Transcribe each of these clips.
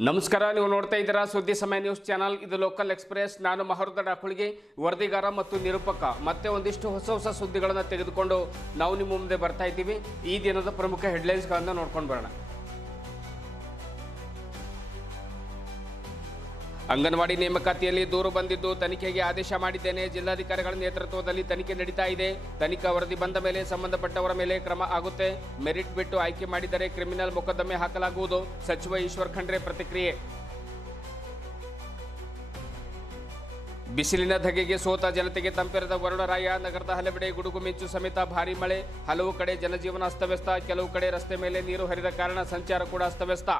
ನಮಸ್ಕಾರ, ನೀವು ನೋಡ್ತಾ ಇದ್ದೀರಾ ಸುದ್ದಿ ಸಮಯ ನ್ಯೂಸ್ ಚಾನಲ್. ಇದು ಲೋಕಲ್ ಎಕ್ಸ್ಪ್ರೆಸ್. ನಾನು ಮಹರುದ ಡಾಕುಳಿಗೆ, ವರದಿಗಾರ ಮತ್ತು ನಿರೂಪಕ. ಮತ್ತೆ ಒಂದಿಷ್ಟು ಹೊಸ ಸುದ್ದಿಗಳನ್ನು ತೆಗೆದುಕೊಂಡು ನಾವು ನಿಮ್ಮ ಮುಂದೆ ಬರ್ತಾ ಇದ್ದೀವಿ. ಈ ದಿನದ ಪ್ರಮುಖ ಹೆಡ್ಲೈನ್ಸ್ಗಳನ್ನು ನೋಡ್ಕೊಂಡು ಬರೋಣ. ಅಂಗನವಾಡಿ ನೇಮಕಾತಿಯಲ್ಲಿ ದೂರು ಬಂದಿದ್ದು ತನಿಖೆಗೆ ಆದೇಶ ಮಾಡಿದ್ದೇನೆ. ಜಿಲ್ಲಾಧಿಕಾರಿಗಳ ನೇತೃತ್ವದಲ್ಲಿ ತನಿಖೆ ನಡೀತಾ ಇದೆ. ತನಿಖಾ ವರದಿ ಬಂದ ಮೇಲೆ ಸಂಬಂಧಪಟ್ಟವರ ಮೇಲೆ ಕ್ರಮ ಆಗುತ್ತೆ. ಮೆರಿಟ್ ಬಿಟ್ಟು ಆಯ್ಕೆ ಮಾಡಿದರೆ ಕ್ರಿಮಿನಲ್ ಮೊಕದ್ದಮೆ ಹಾಕಲಾಗುವುದು. ಸಚಿವ ಈಶ್ವರ್ ಖಂಡ್ರೆ ಪ್ರತಿಕ್ರಿಯೆ. ಬಿಸಿಲಿನ ಧಗೆಗೆ ಸೋತ ಜನತೆಗೆ ತಂಪೆರೆದ ವರುಣರಾಯ. ನಗರದ ಹಲವೆಡೆ ಗುಡುಗು ಮಿಂಚು ಸಮೇತ ಭಾರೀ ಮಳೆ. ಹಲವು ಕಡೆ ಜನಜೀವನ ಅಸ್ತವ್ಯಸ್ತ. ಕೆಲವು ಕಡೆ ರಸ್ತೆ ಮೇಲೆ ನೀರು ಹರಿದ ಕಾರಣ ಸಂಚಾರ ಕೂಡ ಅಸ್ತವ್ಯಸ್ತ.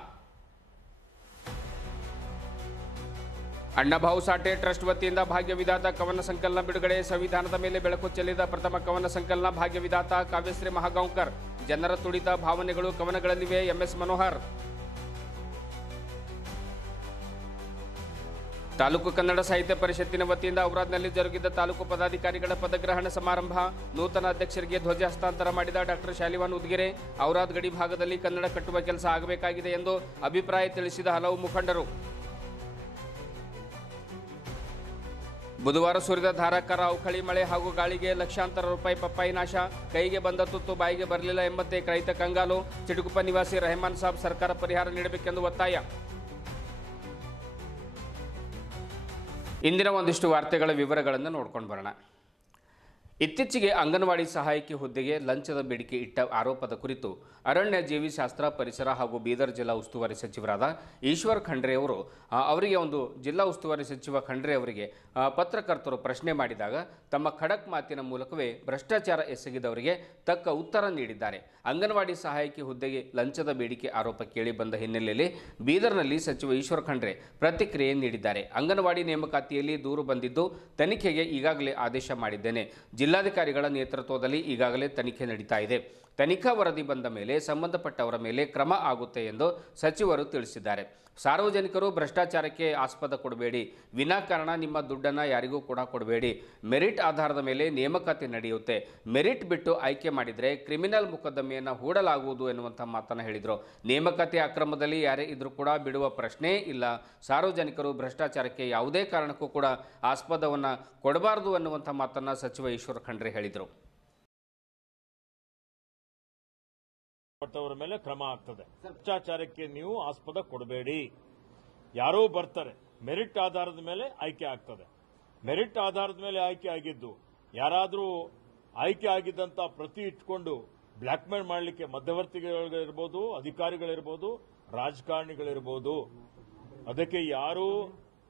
ಅಣ್ಣಭಾವು ಸಾಠೆ ಟ್ರಸ್ಟ್ ವತಿಯಿಂದ ಭಾಗ್ಯವಿಧಾತ ಕವನ ಸಂಕಲನ ಬಿಡುಗಡೆ. ಸಂವಿಧಾನದ ಮೇಲೆ ಬೆಳಕು ಚೆಲ್ಲಿದ ಪ್ರಥಮ ಕವನ ಸಂಕಲನ ಭಾಗ್ಯವಿಧಾತ ಕಾವ್ಯಶ್ರೀ ಮಹಾಗಾಂವ್ಕರ್. ಜನರ ತುಡಿತ ಭಾವನೆಗಳು ಕವನಗಳಲ್ಲಿವೆ. ಎಂಎಸ್ ಮನೋಹರ್. ತಾಲೂಕು ಕನ್ನಡ ಸಾಹಿತ್ಯ ಪರಿಷತ್ತಿನ ವತಿಯಿಂದ ಔರಾದ್ನಲ್ಲಿ ಜರುಗಿದ ತಾಲೂಕು ಪದಾಧಿಕಾರಿಗಳ ಪದಗ್ರಹಣ ಸಮಾರಂಭ. ನೂತನ ಅಧ್ಯಕ್ಷರಿಗೆ ಧ್ವಜ ಹಸ್ತಾಂತರ ಮಾಡಿದ ಡಾಕ್ಟರ್ ಶಾಲಿವಾನ್ ಉದ್ಗಿರೆ. ಔರಾದ್ ಗಡಿ ಭಾಗದಲ್ಲಿ ಕನ್ನಡ ಕಟ್ಟುವ ಕೆಲಸ ಆಗಬೇಕಾಗಿದೆ ಎಂದು ಅಭಿಪ್ರಾಯ ತಿಳಿಸಿದ ಹಲವು ಮುಖಂಡರು. ಬುಧವಾರ ಸುರಿದ ಧಾರಾಕಾರ ಅವಖಳಿ ಮಳೆ ಹಾಗೂ ಗಾಳಿಗೆ ಲಕ್ಷಾಂತರ ರೂಪಾಯಿ ಪಪ್ಪಾಯಿ ನಾಶ. ಕೈಗೆ ಬಂದ ತುತ್ತು ಬಾಯಿಗೆ ಬರಲಿಲ್ಲ ಎಂಬಂತೆ ರೈತ ಕಂಗಾಲು. ಚಿಟುಕುಪ್ಪ ನಿವಾಸಿ ರೆಹಮಾನ್ ಸಾಬ್ ಸರ್ಕಾರ ಪರಿಹಾರ ನೀಡಬೇಕೆಂದು ಒತ್ತಾಯ. ಇಂದಿನ ಒಂದಿಷ್ಟು ವಾರ್ತೆಗಳ ವಿವರಗಳನ್ನು ನೋಡ್ಕೊಂಡು ಬರೋಣ. ಇತ್ತೀಚೆಗೆ ಅಂಗನವಾಡಿ ಸಹಾಯಕಿ ಹುದ್ದೆಗೆ ಲಂಚದ ಬೇಡಿಕೆ ಇಟ್ಟ ಆರೋಪದ ಕುರಿತು ಅರಣ್ಯ ಜೀವಿಶಾಸ್ತ್ರ ಪರಿಸರ ಹಾಗೂ ಬೀದರ್ ಜಿಲ್ಲಾ ಉಸ್ತುವಾರಿ ಸಚಿವರಾದ ಈಶ್ವರ್ ಖಂಡ್ರೆ ಅವರು ಅವರಿಗೆ ಜಿಲ್ಲಾ ಉಸ್ತುವಾರಿ ಸಚಿವ ಖಂಡ್ರೆ ಅವರಿಗೆ ಪತ್ರಕರ್ತರು ಪ್ರಶ್ನೆ ಮಾಡಿದಾಗ ತಮ್ಮ ಖಡಕ್ ಮಾತಿನ ಮೂಲಕವೇ ಭ್ರಷ್ಟಾಚಾರ ಎಸಗಿದವರಿಗೆ ತಕ್ಕ ಉತ್ತರ ನೀಡಿದ್ದಾರೆ. ಅಂಗನವಾಡಿ ಸಹಾಯಕಿ ಹುದ್ದೆಗೆ ಲಂಚದ ಬೇಡಿಕೆ ಆರೋಪ ಕೇಳಿ ಬಂದ ಹಿನ್ನೆಲೆಯಲ್ಲಿ ಬೀದರ್ನಲ್ಲಿ ಸಚಿವ ಈಶ್ವರ್ ಖಂಡ್ರೆ ಪ್ರತಿಕ್ರಿಯೆ ನೀಡಿದ್ದಾರೆ. ಅಂಗನವಾಡಿ ನೇಮಕಾತಿಯಲ್ಲಿ ದೂರು ಬಂದಿದ್ದು ತನಿಖೆಗೆ ಈಗಾಗಲೇ ಆದೇಶ ಮಾಡಿದ್ದೇನೆ. ಜಿಲ್ಲಾಧಿಕಾರಿಗಳ ನೇತೃತ್ವದಲ್ಲಿ ಈಗಾಗಲೇ ತನಿಖೆ ನಡೀತಾ ಇದೆ. ತನಿಖಾ ವರದಿ ಬಂದ ಮೇಲೆ ಸಂಬಂಧಪಟ್ಟವರ ಮೇಲೆ ಕ್ರಮ ಆಗುತ್ತೆ ಎಂದು ಸಚಿವರು ತಿಳಿಸಿದ್ದಾರೆ. ಸಾರ್ವಜನಿಕರು ಭ್ರಷ್ಟಾಚಾರಕ್ಕೆ ಆಸ್ಪದ ಕೊಡಬೇಡಿ. ವಿನಾಕಾರಣ ನಿಮ್ಮ ದುಡ್ಡನ್ನು ಯಾರಿಗೂ ಕೂಡ ಕೊಡಬೇಡಿ. ಮೆರಿಟ್ ಆಧಾರದ ಮೇಲೆ ನೇಮಕಾತಿ ನಡೆಯುತ್ತೆ. ಮೆರಿಟ್ ಬಿಟ್ಟು ಆಯ್ಕೆ ಮಾಡಿದರೆ ಕ್ರಿಮಿನಲ್ ಮೊಕದ್ದಮೆಯನ್ನು ಹೂಡಲಾಗುವುದು ಎನ್ನುವಂಥ ಮಾತನ್ನು ಹೇಳಿದರು. ನೇಮಕಾತಿ ಅಕ್ರಮದಲ್ಲಿ ಯಾರೇ ಇದ್ರೂ ಕೂಡ ಬಿಡುವ ಪ್ರಶ್ನೆ ಇಲ್ಲ. ಸಾರ್ವಜನಿಕರು ಭ್ರಷ್ಟಾಚಾರಕ್ಕೆ ಯಾವುದೇ ಕಾರಣಕ್ಕೂ ಕೂಡ ಆಸ್ಪದವನ್ನು ಕೊಡಬಾರದು ಅನ್ನುವಂಥ ಮಾತನ್ನು ಸಚಿವ ಈಶ್ವರ್ ಖಂಡ್ರೆ ಹೇಳಿದರು. ಪಟ್ಟವರ ಮೇಲೆ ಕ್ರಮ ಆಗ್ತದೆ. ಭ್ರಷ್ಟಾಚಾರಕ್ಕೆ ನೀವು ಆಸ್ಪದ ಕೊಡಬೇಡಿ. ಯಾರೋ ಬರ್ತಾರೆ, ಮೆರಿಟ್ ಆಧಾರದ ಮೇಲೆ ಆಯ್ಕೆ ಆಗ್ತದೆ. ಮೆರಿಟ್ ಆಧಾರದ ಮೇಲೆ ಆಯ್ಕೆ ಆಗಿದ್ದು ಯಾರಾದರೂ ಆಯ್ಕೆ ಆಗಿದ್ದಂತ ಪ್ರತಿ ಇಟ್ಕೊಂಡು ಬ್ಲಾಕ್ ಮೇಲ್ ಮಾಡಲಿಕ್ಕೆ ಮಧ್ಯವರ್ತಿಗಳಿರ್ಬೋದು, ಅಧಿಕಾರಿಗಳಿರ್ಬೋದು, ರಾಜಕಾರಣಿಗಳಿರ್ಬೋದು. ಅದಕ್ಕೆ ಯಾರು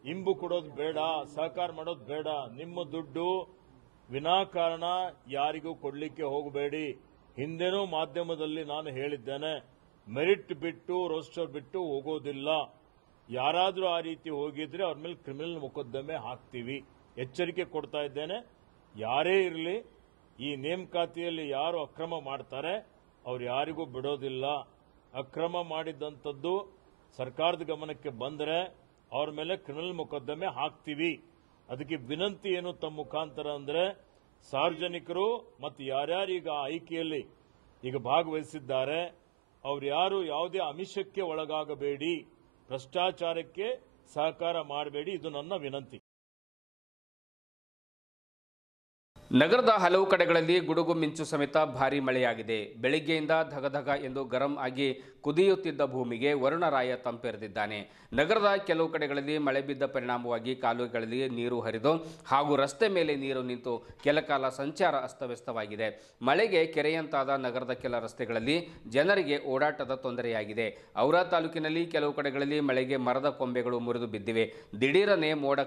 ಇಂಬು ಕೊಡೋದು ಬೇಡ, ಸಹಕಾರ ಮಾಡೋದು ಬೇಡ. ನಿಮ್ಮ ದುಡ್ಡು ವಿನಾಕಾರಣ ಯಾರಿಗೂ ಕೊಡಲಿಕ್ಕೆ ಹೋಗಬೇಡಿ. ಹಿಂದೆನೂ ಮಾಧ್ಯಮದಲ್ಲಿ ನಾನು ಹೇಳಿದ್ದೇನೆ, ಮೆರಿಟ್ ಬಿಟ್ಟು ರೋಸ್ಟರ್ ಬಿಟ್ಟು ಹೋಗೋದಿಲ್ಲ. ಯಾರಾದರೂ ಆ ರೀತಿ ಹೋಗಿದ್ರೆ ಅವ್ರ ಮೇಲೆ ಕ್ರಿಮಿನಲ್ ಮೊಕದ್ದಮೆ ಹಾಕ್ತೀವಿ. ಎಚ್ಚರಿಕೆ ಕೊಡ್ತಾ ಇದ್ದೇನೆ. ಯಾರೇ ಇರಲಿ, ಈ ನೇಮಕಾತಿಯಲ್ಲಿ ಯಾರು ಅಕ್ರಮ ಮಾಡ್ತಾರೆ ಅವ್ರು ಯಾರಿಗೂ ಬಿಡೋದಿಲ್ಲ. ಅಕ್ರಮ ಮಾಡಿದಂಥದ್ದು ಸರ್ಕಾರದ ಗಮನಕ್ಕೆ ಬಂದರೆ ಅವ್ರ ಮೇಲೆ ಕ್ರಿಮಿನಲ್ ಮೊಕದ್ದಮೆ ಹಾಕ್ತೀವಿ. ಅದಕ್ಕೆ ವಿನಂತಿ ಏನು ತಮ್ಮ ಮುಖಾಂತರ ಅಂದರೆ, ಸಾರ್ವಜನಿಕರು ಮತ್ತು ಯಾರ್ಯಾರು ಈಗ ಆಯ್ಕೆಯಲ್ಲಿ ಈಗ ಭಾಗವಹಿಸಿದ್ದಾರೆ ಅವ್ರು ಯಾರು ಯಾವುದೇ ಆಮಿಷಕ್ಕೆ ಒಳಗಾಗಬೇಡಿ, ಭ್ರಷ್ಟಾಚಾರಕ್ಕೆ ಸಹಕಾರ ಮಾಡಬೇಡಿ. ಇದು ನನ್ನ ವಿನಂತಿ. ನಗರದ ಹಲವು ಕಡೆಗಳಲ್ಲಿ ಗುಡುಗು ಮಿಂಚು ಸಮೇತ ಭಾರೀ ಮಳೆಯಾಗಿದೆ. ಬೆಳಿಗ್ಗೆಯಿಂದ ಧಗಧಗ ಎಂದು ಗರಂ ಆಗಿ ಕುದಿಯುತ್ತಿದ್ದ ಭೂಮಿಗೆ ವರುಣರಾಯ ತಂಪೆರೆದಿದ್ದಾನೆ. ನಗರದ ಕೆಲವು ಕಡೆಗಳಲ್ಲಿ ಮಳೆ ಬಿದ್ದ ಪರಿಣಾಮವಾಗಿ ಕಾಲುವೆಗಳಲ್ಲಿ ನೀರು ಹರಿದು ಹಾಗೂ ರಸ್ತೆ ಮೇಲೆ ನೀರು ನಿಂತು ಕೆಲಕಾಲ ಸಂಚಾರ ಅಸ್ತವ್ಯಸ್ತವಾಗಿದೆ. ಮಳೆಗೆ ಕೆರೆಯಂತಾದ ನಗರದ ಕೆಲ ರಸ್ತೆಗಳಲ್ಲಿ ಜನರಿಗೆ ಓಡಾಟದ ತೊಂದರೆಯಾಗಿದೆ. ಔರಾ ತಾಲೂಕಿನಲ್ಲಿ ಕೆಲವು ಕಡೆಗಳಲ್ಲಿ ಮಳೆಗೆ ಮರದ ಕೊಂಬೆಗಳು ಮುರಿದು ಬಿದ್ದಿವೆ. ದಿಢೀರನೆ ಮೋಡ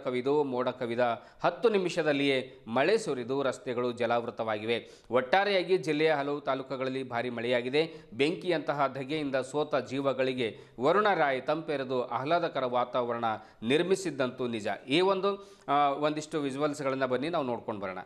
ಕವಿದ 10 ನಿಮಿಷದಲ್ಲಿಯೇ ಮಳೆ ಸುರಿದು ರಸ್ತೆಗಳು ಜಲಾವೃತವಾಗಿವೆ. ಒಟ್ಟಾರೆಯಾಗಿ ಜಿಲ್ಲೆಯ ಹಲವು ತಾಲೂಕುಗಳಲ್ಲಿ ಭಾರೀ ಮಳೆಯಾಗಿದೆ. ಬೆಂಕಿಯಂತಹ ಧಗೆಯಿಂದ ಸೋತ ಜೀವಗಳಿಗೆ ವರುಣರಾಯ ತಂಪೆರೆದು ಆಹ್ಲಾದಕರ ವಾತಾವರಣ ನಿರ್ಮಿಸಿದ್ದಂತೂ ನಿಜ. ಈ ಒಂದಿಷ್ಟು ವಿಜುವಲ್ಸ್ಗಳನ್ನು ಬನ್ನಿ ನಾವು ನೋಡ್ಕೊಂಡು ಬರೋಣ.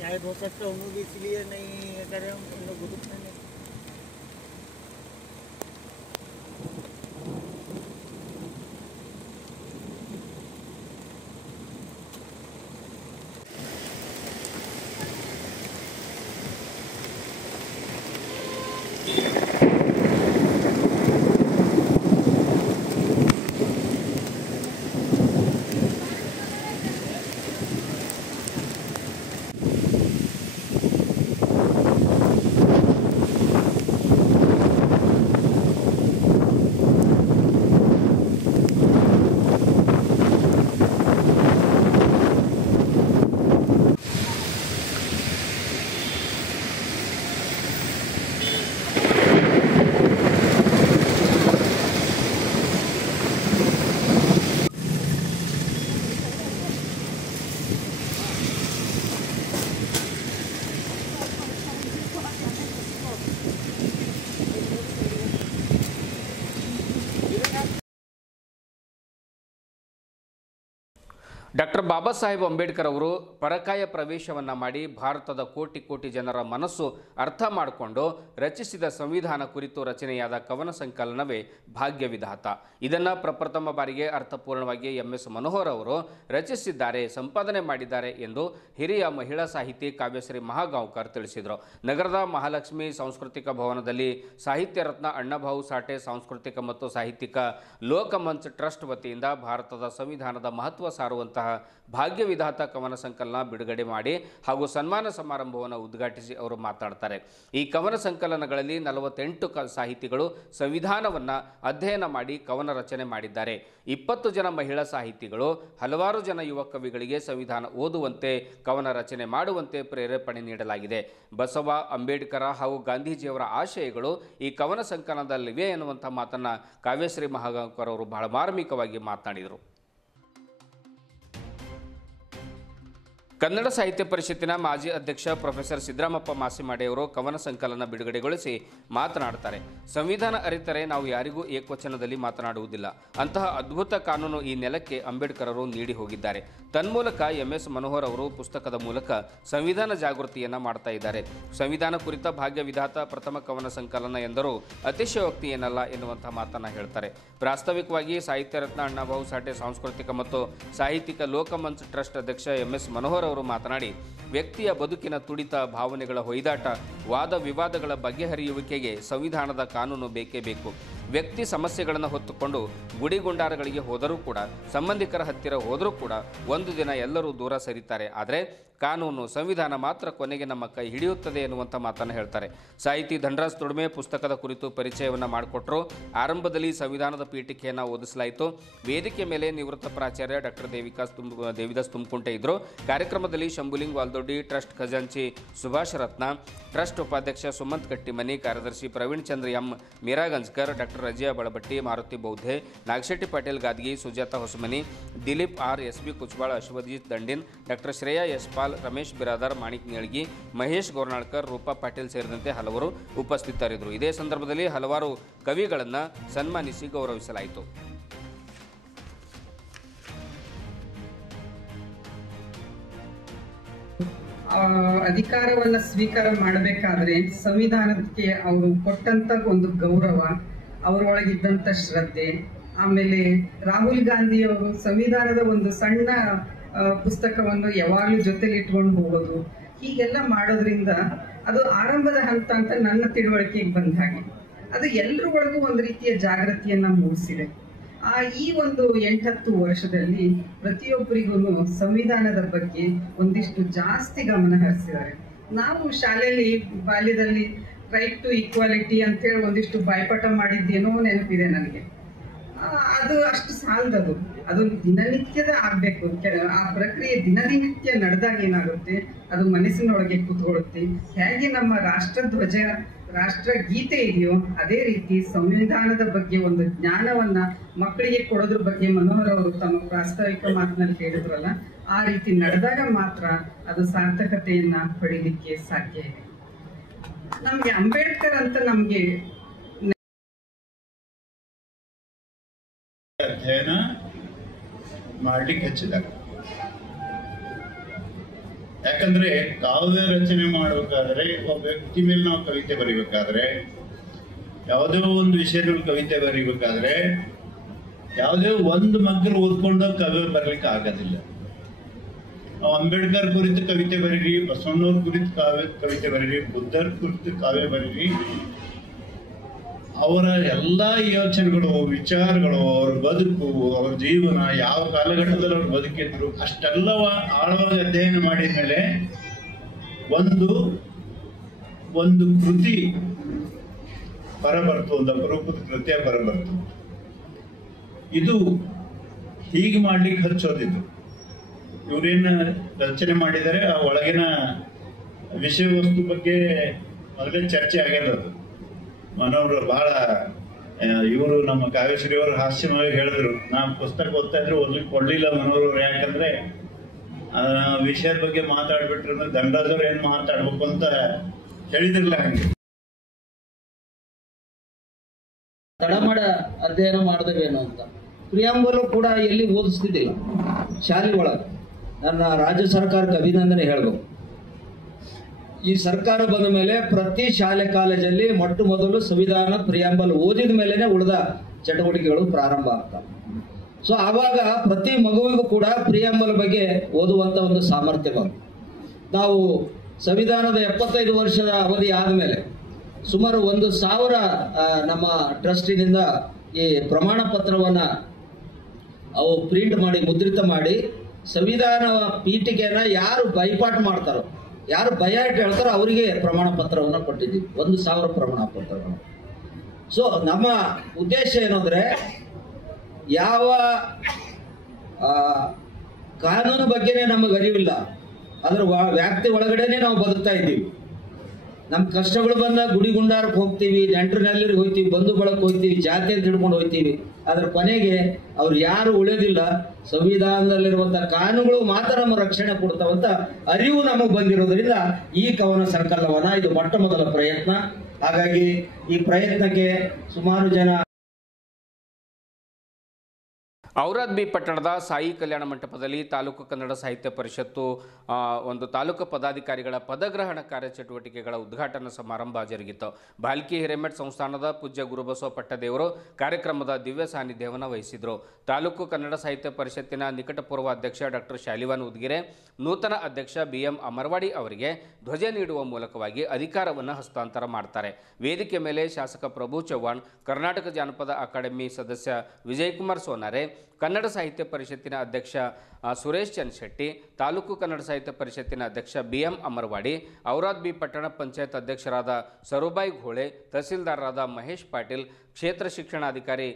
शायद हो सकता है उन्होंने भी इसलिए नहीं करे, उन लोग ग्रुप में नहीं। ಡಾಕ್ಟರ್ ಬಾಬಾ ಸಾಹೇಬ್ ಅಂಬೇಡ್ಕರ್ ಅವರು ಪರಕಾಯ ಪ್ರವೇಶವನ್ನು ಮಾಡಿ ಭಾರತದ ಕೋಟಿ ಕೋಟಿ ಜನರ ಮನಸ್ಸು ಅರ್ಥ ಮಾಡಿಕೊಂಡು ರಚಿಸಿದ ಸಂವಿಧಾನ ಕುರಿತು ರಚನೆಯಾದ ಕವನ ಸಂಕಲನವೇ ಭಾಗ್ಯವಿಧಾತ. ಇದನ್ನು ಪ್ರಪ್ರಥಮ ಬಾರಿಗೆ ಅರ್ಥಪೂರ್ಣವಾಗಿ MS ಮನೋಹರ್ ಅವರು ರಚಿಸಿದ್ದಾರೆ, ಸಂಪಾದನೆ ಮಾಡಿದ್ದಾರೆ ಎಂದು ಹಿರಿಯ ಮಹಿಳಾ ಸಾಹಿತಿ ಕಾವ್ಯಶ್ರೀ ಮಹಾಗಾಂವ್ಕರ್ ತಿಳಿಸಿದರು. ನಗರದ ಮಹಾಲಕ್ಷ್ಮಿ ಸಾಂಸ್ಕೃತಿಕ ಭವನದಲ್ಲಿ ಸಾಹಿತ್ಯ ರತ್ನ ಅಣ್ಣಾಭಾವು ಸಾಠೆ ಸಾಂಸ್ಕೃತಿಕ ಮತ್ತು ಸಾಹಿತ್ಯಿಕ ಲೋಕಮಂಚ್ ಟ್ರಸ್ಟ್ ವತಿಯಿಂದ ಭಾರತದ ಸಂವಿಧಾನದ ಮಹತ್ವ ಸಾರುವಂತಹ ಭಾಗ್ಯವಿಧಾತ ಕವನ ಸಂಕಲನ ಬಿಡುಗಡೆ ಮಾಡಿ ಹಾಗೂ ಸನ್ಮಾನ ಸಮಾರಂಭವನ್ನು ಉದ್ಘಾಟಿಸಿ ಅವರು ಮಾತನಾಡ್ತಾರೆ. ಈ ಕವನ ಸಂಕಲನಗಳಲ್ಲಿ 48 ಸಾಹಿತಿಗಳು ಸಂವಿಧಾನವನ್ನು ಅಧ್ಯಯನ ಮಾಡಿ ಕವನ ರಚನೆ ಮಾಡಿದ್ದಾರೆ. 20 ಜನ ಮಹಿಳಾ ಸಾಹಿತಿಗಳು ಹಲವಾರು ಜನ ಯುವ ಕವಿಗಳಿಗೆ ಸಂವಿಧಾನ ಓದುವಂತೆ ಕವನ ರಚನೆ ಮಾಡುವಂತೆ ಪ್ರೇರೇಪಣೆ ನೀಡಲಾಗಿದೆ. ಬಸವ, ಅಂಬೇಡ್ಕರ ಹಾಗೂ ಗಾಂಧೀಜಿಯವರ ಆಶಯಗಳು ಈ ಕವನ ಸಂಕಲನದಲ್ಲಿವೆ ಎನ್ನುವಂಥ ಮಾತನ್ನು ಕಾವ್ಯಶ್ರೀ ಮಹಾಗಾಂವ್ಕರ್ ಅವರು ಬಹಳ ಮಾರ್ಮಿಕವಾಗಿ ಮಾತನಾಡಿದರು. ಕನ್ನಡ ಸಾಹಿತ್ಯ ಪರಿಷತ್ತಿನ ಮಾಜಿ ಅಧ್ಯಕ್ಷ ಪ್ರೊಫೆಸರ್ ಸಿದ್ದರಾಮಪ್ಪ ಮಾಸಿಮಾಡೆ ಅವರು ಕವನ ಸಂಕಲನ ಬಿಡುಗಡೆಗೊಳಿಸಿ ಮಾತನಾಡುತ್ತಾರೆ. ಸಂವಿಧಾನ ಅರಿತರೆ ನಾವು ಯಾರಿಗೂ ಏಕವಚನದಲ್ಲಿ ಮಾತನಾಡುವುದಿಲ್ಲ. ಅಂತಹ ಅದ್ಭುತ ಕಾನೂನು ಈ ನೆಲಕ್ಕೆ ಅಂಬೇಡ್ಕರ್ ಅವರು ನೀಡಿ ಹೋಗಿದ್ದಾರೆ. ತನ್ಮೂಲಕ MS ಮನೋಹರ್ ಅವರು ಪುಸ್ತಕದ ಮೂಲಕ ಸಂವಿಧಾನ ಜಾಗೃತಿಯನ್ನು ಮಾಡ್ತಾ ಇದ್ದಾರೆ. ಸಂವಿಧಾನ ಕುರಿತ ಭಾಗ್ಯವಿಧಾತ ಪ್ರಥಮ ಕವನ ಸಂಕಲನ ಎಂದರೂ ಅತಿಶಯೋಕ್ತಿ ಏನಲ್ಲ ಎನ್ನುವಂಥ ಮಾತನ್ನು ಹೇಳ್ತಾರೆ. ಪ್ರಾಸ್ತಾವಿಕವಾಗಿ ಸಾಹಿತ್ಯ ರತ್ನ ಅಣ್ಣಾಭಾವು ಸಾಠೆ ಸಾಂಸ್ಕೃತಿಕ ಮತ್ತು ಸಾಹಿತ್ಯಿಕ ಲೋಕಮಂಚ್ ಟ್ರಸ್ಟ್ ಅಧ್ಯಕ್ಷ MS ಮನೋಹರ್ ಅವರು ಮಾತನಾಡಿ, ವ್ಯಕ್ತಿಯ ಬದುಕಿನ ತುಡಿತ, ಭಾವನೆಗಳ ಹೊಯ್ದಾಟ, ವಾದ ವಿವಾದಗಳ ಬಗೆಹರಿಯುವಿಕೆಗೆ ಸಂವಿಧಾನದ ಕಾನೂನು ಬೇಕೇ ಬೇಕು. ವ್ಯಕ್ತಿ ಸಮಸ್ಯೆಗಳನ್ನು ಹೊತ್ತುಕೊಂಡು ಗುಡಿಗುಂಡಾರಗಳಿಗೆ ಹೋದರೂ ಕೂಡ, ಸಂಬಂಧಿಕರ ಹತ್ತಿರ ಹೋದರೂ ಕೂಡ ಒಂದು ದಿನ ಎಲ್ಲರೂ ದೂರ ಸರಿತಾರೆ. ಆದರೆ ಕಾನೂನು, ಸಂವಿಧಾನ ಮಾತ್ರ ಕೊನೆಗೆ ನಮ್ಮ ಕೈ ಹಿಡಿಯುತ್ತದೆ ಎನ್ನುವಂಥ ಮಾತನ್ನು ಹೇಳ್ತಾರೆ. ಸಾಹಿತಿ ಧನರಾಜ್ ತುಡುಮೆ ಪುಸ್ತಕದ ಕುರಿತು ಪರಿಚಯವನ್ನು ಮಾಡಿಕೊಟ್ಟರು. ಆರಂಭದಲ್ಲಿ ಸಂವಿಧಾನದ ಪೀಠಿಕೆಯನ್ನು ಓದಿಸಲಾಯಿತು. ವೇದಿಕೆ ಮೇಲೆ ನಿವೃತ್ತ ಪ್ರಾಚಾರ್ಯ ಡಾಕ್ಟರ್ ದೇವಿದಾಸ್ ತುಮಕುಂಟೆ ಇದ್ದರು. ಕಾರ್ಯಕ್ರಮದಲ್ಲಿ ಶಂಭುಲಿಂಗ್ ವಾಲ್ದೊಡ್ಡಿ, ಟ್ರಸ್ಟ್ ಖಜಾಂಚಿ ಸುಭಾಷ್ ರತ್ನ, ಟ್ರಸ್ಟ್ ಉಪಾಧ್ಯಕ್ಷ ಸುಮಂತ್ ಕಟ್ಟಿಮನಿ, ಕಾರ್ಯದರ್ಶಿ Praveen Chandra M Miraganjkar, doctor Raziya Balabatti, Maruti Bouddhe, Nagashetty Patil Gadgi, Sujata Hosamani, Dileep R, SB Kuchbal, Ashwajit Dandin, doctor Shreya Yashpal, Ramesh Biradar, Manik Nelgi, Mahesh Gornalkar, Roopa Patil ಸೇರಿದಂತೆ ಹಲವರು ಉಪಸ್ಥಿತರಿದ್ದರು. ಇದೇ ಸಂದರ್ಭದಲ್ಲಿ ಹಲವಾರು ಕವಿಗಳನ್ನು ಸನ್ಮಾನಿಸಿ ಗೌರವಿಸಲಾಯಿತು. ಅಧಿಕಾರವನ್ನ ಸ್ವೀಕಾರ ಮಾಡಬೇಕಾದ್ರೆ ಸಂವಿಧಾನಕ್ಕೆ ಅವರು ಕೊಟ್ಟಂತ ಒಂದು ಗೌರವ, ಅವರೊಳಗಿದ್ದಂತ ಶ್ರದ್ಧೆ, ಆಮೇಲೆ ರಾಹುಲ್ ಗಾಂಧಿ ಅವರು ಸಂವಿಧಾನದ ಒಂದು ಸಣ್ಣ ಪುಸ್ತಕವನ್ನು ಯಾವಾಗಲೂ ಜೊತೆಲಿ ಇಟ್ಕೊಂಡು ಹೋಗೋದು, ಹೀಗೆಲ್ಲ ಮಾಡೋದ್ರಿಂದ ಅದು ಆರಂಭದ ಹಂತ ಅಂತ ನನ್ನ ತಿಳುವಳಿಕೆಗೆ ಬಂದ ಹಾಗೆ ಅದು ಎಲ್ಲರ ಒಳಗೂ ಒಂದು ರೀತಿಯ ಜಾಗೃತಿಯನ್ನ ಮೂಡಿಸಿದೆ. ಈ ಒಂದು 8-10 ವರ್ಷದಲ್ಲಿ ಪ್ರತಿಯೊಬ್ಬರಿಗೂ ಸಂವಿಧಾನದ ಬಗ್ಗೆ ಒಂದಿಷ್ಟು ಜಾಸ್ತಿ ಗಮನ ಹರಿಸಿದ್ದಾರೆ. ನಾವು ಶಾಲೆಯಲ್ಲಿ ಬಾಲ್ಯದಲ್ಲಿ ರೈಟ್ ಟು ಈಕ್ವಾಲಿಟಿ ಅಂತೇಳಿ ಒಂದಿಷ್ಟು ಬಾಯ್ಪಾಠ ಮಾಡಿದ್ದೇನೋ ನೆನಪಿದೆ ನನಗೆ. ಅದು ಅಷ್ಟು ಸಾಲದದು, ಅದು ದಿನನಿತ್ಯದ ಆಗ್ಬೇಕು. ಆ ಪ್ರಕ್ರಿಯೆ ದಿನನಿತ್ಯ ನಡೆದಾಗ ಏನಾಗುತ್ತೆ, ಅದು ಮನಸ್ಸಿನೊಳಗೆ ಕೂತ್ಕೊಳ್ಳುತ್ತೆ. ಹೇಗೆ ನಮ್ಮ ರಾಷ್ಟ್ರಧ್ವಜ, ರಾಷ್ಟ್ರ ಗೀತೆ ಇದೆಯೋ ಅದೇ ರೀತಿ ಸಂವಿಧಾನದ ಬಗ್ಗೆ ಒಂದು ಜ್ಞಾನವನ್ನ ಮಕ್ಕಳಿಗೆ ಕೊಡೋದ್ರ ಬಗ್ಗೆ ಮನೋಹರ್ ಅವರು ತಮ್ಮ ಪ್ರಾಸ್ತಾವಿಕ ಮಾತಿನಲ್ಲಿ ಹೇಳಿದ್ರಲ್ಲ, ಆ ರೀತಿ ನಡೆದಾಗ ಮಾತ್ರ ಅದು ಸಾರ್ಥಕತೆಯನ್ನ ಪಡೀಲಿಕ್ಕೆ ಸಾಧ್ಯ ಇದೆ. ನಮ್ಗೆ ಅಂಬೇಡ್ಕರ್ ಅಂತ ನಮ್ಗೆ ಅಧ್ಯಯನ ಮಾಡ್ಲಿಕ್ಕೆ ಹಚ್ಚಿದ್ದಾರೆ. ಯಾಕಂದ್ರೆ ಕಾವ್ಯ ರಚನೆ ಮಾಡಬೇಕಾದ್ರೆ ಒಬ್ಬ ವ್ಯಕ್ತಿ ಮೇಲೆ ನಾವು ಕವಿತೆ ಬರೀಬೇಕಾದ್ರೆ, ಯಾವುದೇ ಒಂದು ವಿಷಯದಲ್ಲಿ ಕವಿತೆ ಬರೀಬೇಕಾದ್ರೆ ಯಾವುದೇ ಒಂದು ಮಗ್ಗಲು ಓದ್ಕೊಂಡು ಕಾವ್ಯ ಬರಲಿಕ್ಕೆ ಆಗೋದಿಲ್ಲ. ನಾವು ಅಂಬೇಡ್ಕರ್ ಕುರಿತು ಕವಿತೆ ಬರೀರಿ, ಬಸವಣ್ಣವ್ರ ಕುರಿತು ಕವಿತೆ ಬರೀರಿ, ಬುದ್ಧರ ಕುರಿತು ಕಾವ್ಯ ಬರೀರಿ, ಅವರ ಎಲ್ಲ ಯೋಚನೆಗಳು, ವಿಚಾರಗಳು, ಅವ್ರ ಬದುಕು, ಅವ್ರ ಜೀವನ, ಯಾವ ಕಾಲಘಟ್ಟದಲ್ಲಿ ಅವ್ರು ಬದುಕಿದ್ರು ಅಷ್ಟೆಲ್ಲ ಆಳವಾಗಿ ಅಧ್ಯಯನ ಮಾಡಿದ ಮೇಲೆ ಒಂದು ಕೃತಿ ಹೊರಬರ್ತು, ಒಂದು ಅಪರೂಪದ ಕೃತಿಯ ಹೊರಬರ್ತು. ಇದು ಹೀಗೆ ಮಾಡ್ಲಿಕ್ಕೆ ಹಚ್ಚೋದಿದ್ದು. ಇವ್ರೇನು ರಚನೆ ಮಾಡಿದರೆ ಆ ಒಳಗಿನ ವಿಷಯ ವಸ್ತು ಬಗ್ಗೆ ಮೊದಲೇ ಚರ್ಚೆ ಆಗ್ಯದ. ಅದು ಮನೋರು ಬಹಳ ಇವರು ನಮ್ಮ ಕಾವ್ಯಶ್ರೀ ಅವರು ಹಾಸ್ಯವಾಗಿ ಹೇಳಿದ್ರು, ನಾ ಪುಸ್ತಕ ಓದ್ತಾ ಇದ್ರೆ ಓದ್ಲಿಕ್ಕೆ ಕೊಡ್ಲಿಲ್ಲ ಮನೋರವ್ರು, ಯಾಕಂದ್ರೆ ವಿಷಯದ ಬಗ್ಗೆ ಮಾತಾಡ್ಬಿಟ್ರೆ ದಂಡಾದವ್ರು ಏನ್ ಮಾತಾಡ್ಬೇಕು ಅಂತ ಹೇಳಿದ್ರಲ್ಲ. ಹಂಗೆ ತಡಮಾಡ ಅಧ್ಯಯನ ಮಾಡಿದವೇನು ಅಂತ ಪ್ರಿಯಾಂಬಲು ಕೂಡ ಎಲ್ಲಿ ಓದಿಸ್ತಿದ್ದಿಲ್ಲ ಶಾಲೆ ಒಳಗೆ. ನನ್ನ ರಾಜ್ಯ ಸರ್ಕಾರಕ್ಕೆ ಅಭಿನಂದನೆ ಹೇಳ್ಬೇಕು. ಈ ಸರ್ಕಾರ ಬಂದ ಮೇಲೆ ಪ್ರತಿ ಶಾಲೆ ಕಾಲೇಜಲ್ಲಿ ಮೊಟ್ಟ ಮೊದಲು ಸಂವಿಧಾನ ಪ್ರಿಯಾಂಬಲ್ ಓದಿದ ಮೇಲೆನೆ ಉಳಿದ ಚಟುವಟಿಕೆಗಳು ಪ್ರಾರಂಭ ಆಗ್ತವೆ. ಸೊ ಆವಾಗ ಪ್ರತಿ ಮಗುವಿಗೂ ಕೂಡ ಪ್ರಿಯಾಂಬಲ್ ಬಗ್ಗೆ ಓದುವಂತ ಒಂದು ಸಾಮರ್ಥ್ಯ ಬಂತು. ನಾವು ಸಂವಿಧಾನದ 75 ವರ್ಷದ ಅವಧಿ ಆದಮೇಲೆ ಸುಮಾರು 1,000 ನಮ್ಮ ಟ್ರಸ್ಟಿನಿಂದ ಈ ಪ್ರಮಾಣ ಪತ್ರವನ್ನ ಅವು ಪ್ರಿಂಟ್ ಮಾಡಿ ಮುದ್ರಿತ ಮಾಡಿ ಸಂವಿಧಾನ ಪೀಠಿಕೆಯನ್ನ ಯಾರು ಬೈಪಾಟ್ ಮಾಡ್ತಾರೋ, ಯಾರು ಭಯ ಇಟ್ಟು ಹೇಳ್ತಾರೋ ಅವರಿಗೆ ಪ್ರಮಾಣ ಪತ್ರವನ್ನು ಕೊಟ್ಟಿದ್ದೀವಿ, 1,000 ಪ್ರಮಾಣ ಪತ್ರಗಳು. ಸೊ ನಮ್ಮ ಉದ್ದೇಶ ಏನಂದ್ರೆ ಯಾವ ಕಾನೂನು ಬಗ್ಗೆನೇ ನಮಗೆ ಅರಿವಿಲ್ಲ, ಅದರ ವ್ಯಾಪ್ತಿ ಒಳಗಡೆನೆ ನಾವು ಬದುಕ್ತಾ ಇದ್ದೀವಿ. ನಮ್ಮ ಕಷ್ಟಗಳು ಬಂದಾಗ ಗುಡಿ ಗುಂಡಾರಕ್ಕೆ ಹೋಗ್ತೀವಿ, ನೆಂಟರಿನೆಲ್ಲರಿಗೆ ಹೋಗ್ತೀವಿ, ಬಂಧು ಬಳಕ್ಕೆ ಹೋಗ್ತೀವಿ, ಜಾತಿ ಅಂತ ಹಿಡ್ಕೊಂಡು ಹೋಗ್ತೀವಿ. ಅದ್ರ ಕೊನೆಗೆ ಅವ್ರು ಯಾರು ಉಳಿಯೋದಿಲ್ಲ. ಸಂವಿಧಾನದಲ್ಲಿರುವಂತಹ ಕಾನೂನುಗಳು ಮಾತ್ರ ನಮ್ಮ ರಕ್ಷಣೆ ಕೊಡ್ತಾವಂತ ಅರಿವು ನಮಗೆ ಬಂದಿರೋದ್ರಿಂದ ಈ ಕವನ ಸಂಕಲನವನ್ನ ಇದು ಮೊಟ್ಟ ಮೊದಲ ಪ್ರಯತ್ನ. ಹಾಗಾಗಿ ಈ ಪ್ರಯತ್ನಕ್ಕೆ ಸುಮಾರು ಜನ ಔರಾದ್ ಬಿ ಪಟ್ಟಣದ ಸಾಯಿ ಕಲ್ಯಾಣ ಮಂಟಪದಲ್ಲಿ ತಾಲೂಕು ಕನ್ನಡ ಸಾಹಿತ್ಯ ಪರಿಷತ್ತು ಒಂದು ತಾಲೂಕು ಪದಾಧಿಕಾರಿಗಳ ಪದಗ್ರಹಣ ಕಾರ್ಯಚಟುವಟಿಕೆಗಳ ಉದ್ಘಾಟನಾ ಸಮಾರಂಭ ಜರುಗಿತು. ಬಾಲ್ಕಿ ಹಿರೇಮಠ್ ಸಂಸ್ಥಾನದ ಪೂಜ್ಯ ಗುರುಬಸವ ಪಟ್ಟದೇವರು ಕಾರ್ಯಕ್ರಮದ ದಿವ್ಯ ಸಾನ್ನಿಧ್ಯವನ್ನು ವಹಿಸಿದರು. ತಾಲೂಕು ಕನ್ನಡ ಸಾಹಿತ್ಯ ಪರಿಷತ್ತಿನ ನಿಕಟಪೂರ್ವ ಅಧ್ಯಕ್ಷ ಡಾಕ್ಟರ್ ಶಾಲಿವಾನ್ ಉದ್ಗಿರೆ ನೂತನ ಅಧ್ಯಕ್ಷ BM ಅಮರವಾಡಿ ಅವರಿಗೆ ಧ್ವಜ ನೀಡುವ ಮೂಲಕವಾಗಿ ಅಧಿಕಾರವನ್ನು ಹಸ್ತಾಂತರ ಮಾಡ್ತಾರೆ. ವೇದಿಕೆ ಮೇಲೆ ಶಾಸಕ ಪ್ರಭು ಚವ್ಹಾಣ್, ಕರ್ನಾಟಕ ಜಾನಪದ ಅಕಾಡೆಮಿ ಸದಸ್ಯ ವಿಜಯಕುಮಾರ್ ಸೋನಾರೆ, ಕನ್ನಡ ಸಾಹಿತ್ಯ ಪರಿಷತ್ತಿನ ಅಧ್ಯಕ್ಷ ಸುರೇಶ್ ಚನ್ಶೆಟ್ಟಿ, ತಾಲೂಕು ಕನ್ನಡ ಸಾಹಿತ್ಯ ಪರಿಷತ್ತಿನ ಅಧ್ಯಕ್ಷ BM ಅಮರವಾಡಿ, ಔರಾದ್ ಬಿ ಪಟ್ಟಣ ಪಂಚಾಯತ್ ಅಧ್ಯಕ್ಷರಾದ ಸರುಬಾಯಿ ಘೋಳೆ, ತಹಸೀಲ್ದಾರರಾದ ಮಹೇಶ್ ಪಾಟೀಲ್, ಕ್ಷೇತ್ರ ಶಿಕ್ಷಣಾಧಿಕಾರಿ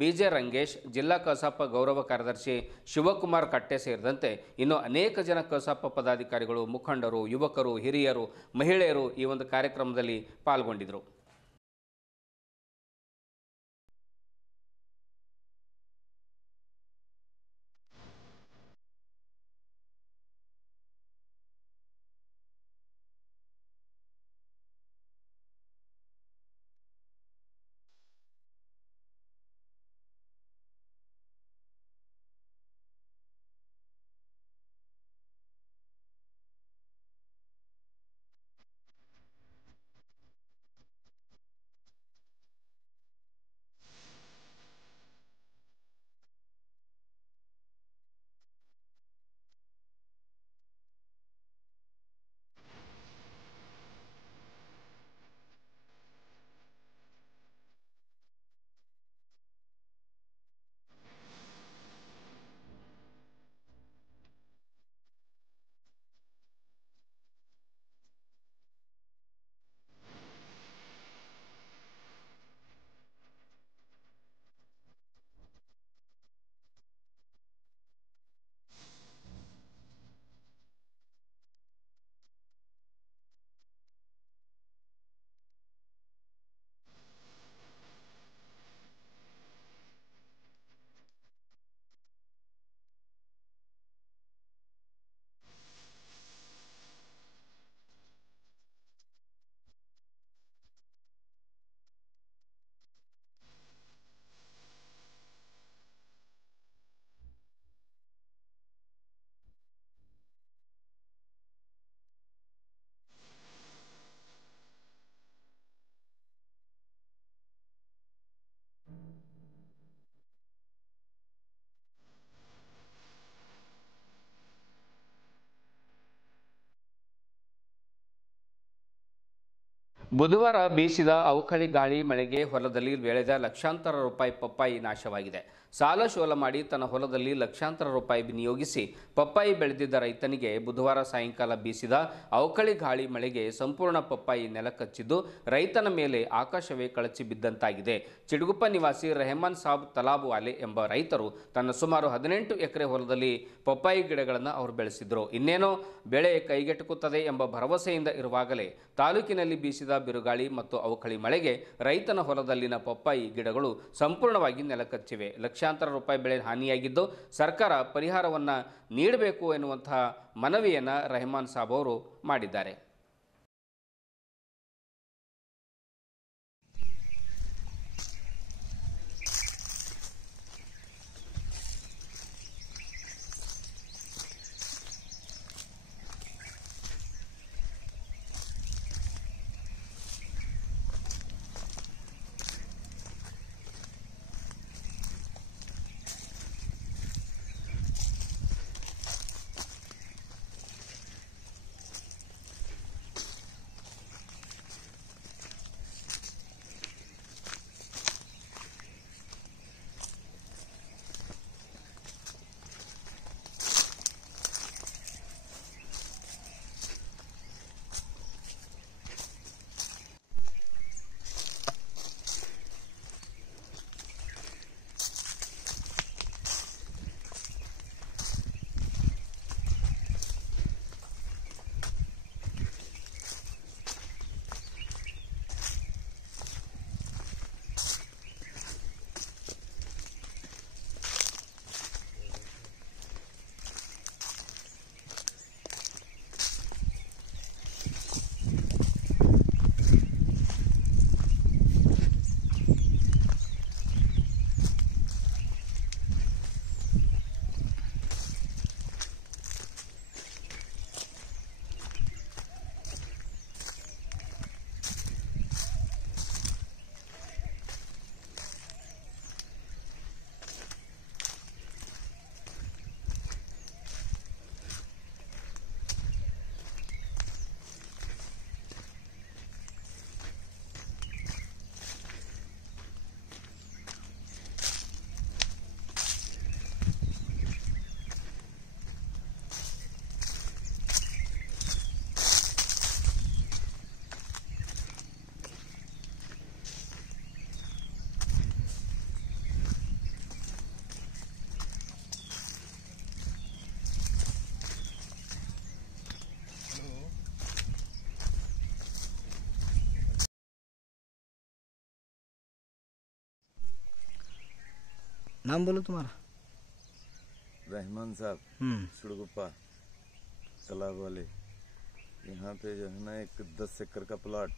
BJ ರಂಗೇಶ್, ಜಿಲ್ಲಾ ಕಸಾಪ ಗೌರವ ಕಾರ್ಯದರ್ಶಿ ಶಿವಕುಮಾರ್ ಕಟ್ಟೆ ಸೇರಿದಂತೆ ಇನ್ನು ಅನೇಕ ಜನ ಕಸಾಪ ಪದಾಧಿಕಾರಿಗಳು, ಮುಖಂಡರು, ಯುವಕರು, ಹಿರಿಯರು, ಮಹಿಳೆಯರು ಈ ಒಂದು ಕಾರ್ಯಕ್ರಮದಲ್ಲಿ ಪಾಲ್ಗೊಂಡಿದ್ದರು. ಬುಧವಾರ ಬೀಸಿದ ಅವಕಳಿ ಗಾಳಿ ಮಳೆಗೆ ಹೊಲದಲ್ಲಿ ಬೆಳೆದ ಲಕ್ಷಾಂತರ ರೂಪಾಯಿ ಪಪ್ಪಾಯಿ ನಾಶವಾಗಿದೆ. ಸಾಲ ಶೋಲ ಮಾಡಿ ತನ್ನ ಹೊಲದಲ್ಲಿ ಲಕ್ಷಾಂತರ ರೂಪಾಯಿ ವಿನಿಯೋಗಿಸಿ ಪಪ್ಪಾಯಿ ಬೆಳೆದಿದ್ದ ರೈತನಿಗೆ ಬುಧವಾರ ಸಾಯಂಕಾಲ ಬೀಸಿದ ಅವಕಳಿ ಗಾಳಿ ಮಳೆಗೆ ಸಂಪೂರ್ಣ ಪಪ್ಪಾಯಿ ನೆಲಕಚ್ಚಿದ್ದು ರೈತನ ಮೇಲೆ ಆಕಾಶವೇ ಕಳಚಿ ಬಿದ್ದಂತಾಗಿದೆ. ಚಿಡುಗುಪ್ಪ ನಿವಾಸಿ ರೆಹಮಾನ್ ಸಾಬ್ ತಲಾಬ್ ವಾಲೆ ಎಂಬ ರೈತರು ತನ್ನ ಸುಮಾರು 18 ಎಕರೆ ಹೊಲದಲ್ಲಿ ಪಪ್ಪಾಯಿ ಗಿಡಗಳನ್ನು ಅವರು ಬೆಳೆಸಿದ್ರು. ಇನ್ನೇನೋ ಬೆಳೆ ಕೈಗೆಟುಕುತ್ತದೆ ಎಂಬ ಭರವಸೆಯಿಂದ ಇರುವಾಗಲೇ ತಾಲೂಕಿನಲ್ಲಿ ಬೀಸಿದ ಬಿರುಗಾಳಿ ಮತ್ತು ಅವಕಳಿ ಮಳೆಗೆ ರೈತನ ಹೊಲದಲ್ಲಿನ ಪಪ್ಪಾಯಿ ಗಿಡಗಳು ಸಂಪೂರ್ಣವಾಗಿ ನೆಲಕಚ್ಚಿವೆ. ಲಕ್ಷಾಂತರ ರೂಪಾಯಿ ಬೆಳೆ ಹಾನಿಯಾಗಿದ್ದು ಸರ್ಕಾರ ಪರಿಹಾರವನ್ನು ನೀಡಬೇಕು ಎನ್ನುವಂತಹ ಮನವಿಯನ್ನು ರೆಹಮಾನ್ ಸಾಬ್ ಅವರು ಮಾಡಿದ್ದಾರೆ. नाम बोलो तुम्हारा? रहमान साहब सुड़गुप्पा तालाब वाले। यहाँ पे जो है ना एक 10 एकड़ का प्लॉट,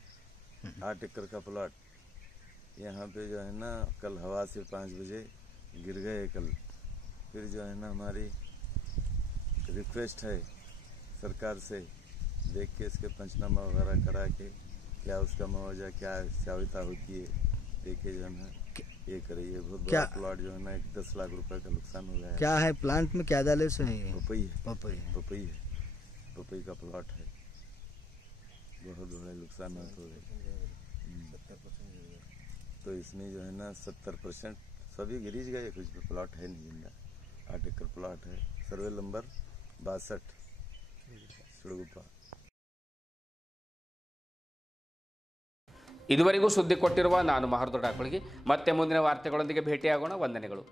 8 एकड़ का प्लॉट, यहाँ पे जो है ना कल हवा से 5 बजे गिर गए कल। फिर जो है ना हमारी रिक्वेस्ट है सरकार से, देख के इसके पंचनामा वगैरह करा के क्या उसका मुआवजा क्या सहायता होती है देखे जो है ना ये करिए। बहुत बड़ा प्लॉट जो है ना 10 लाख रुपए का नुकसान हो गया है। क्या है प्लांट में, क्या डाले से है? पपई है, पपई है, पपई का प्लॉट है। बहुत बड़े नुकसान हो गए। तो इसमें जो है ना 70% सभी गिरीज गए, कुछ भी प्लॉट है नहीं जिंदा। 8 एकड़ प्लॉट है, सर्वे नंबर 62 सुड़गुप्पा। ಇದುವರೆಗೂ ಸುದ್ದಿ ಕೊಟ್ಟಿರುವ ನಾನು ಮಹರ್ದೊಡ್ಡ ಅಕುಳಗಿ. ಮತ್ತೆ ಮುಂದಿನ ವಾರ್ತೆಗಳೊಂದಿಗೆ ಭೇಟಿಯಾಗೋಣ. ವಂದನೆಗಳು.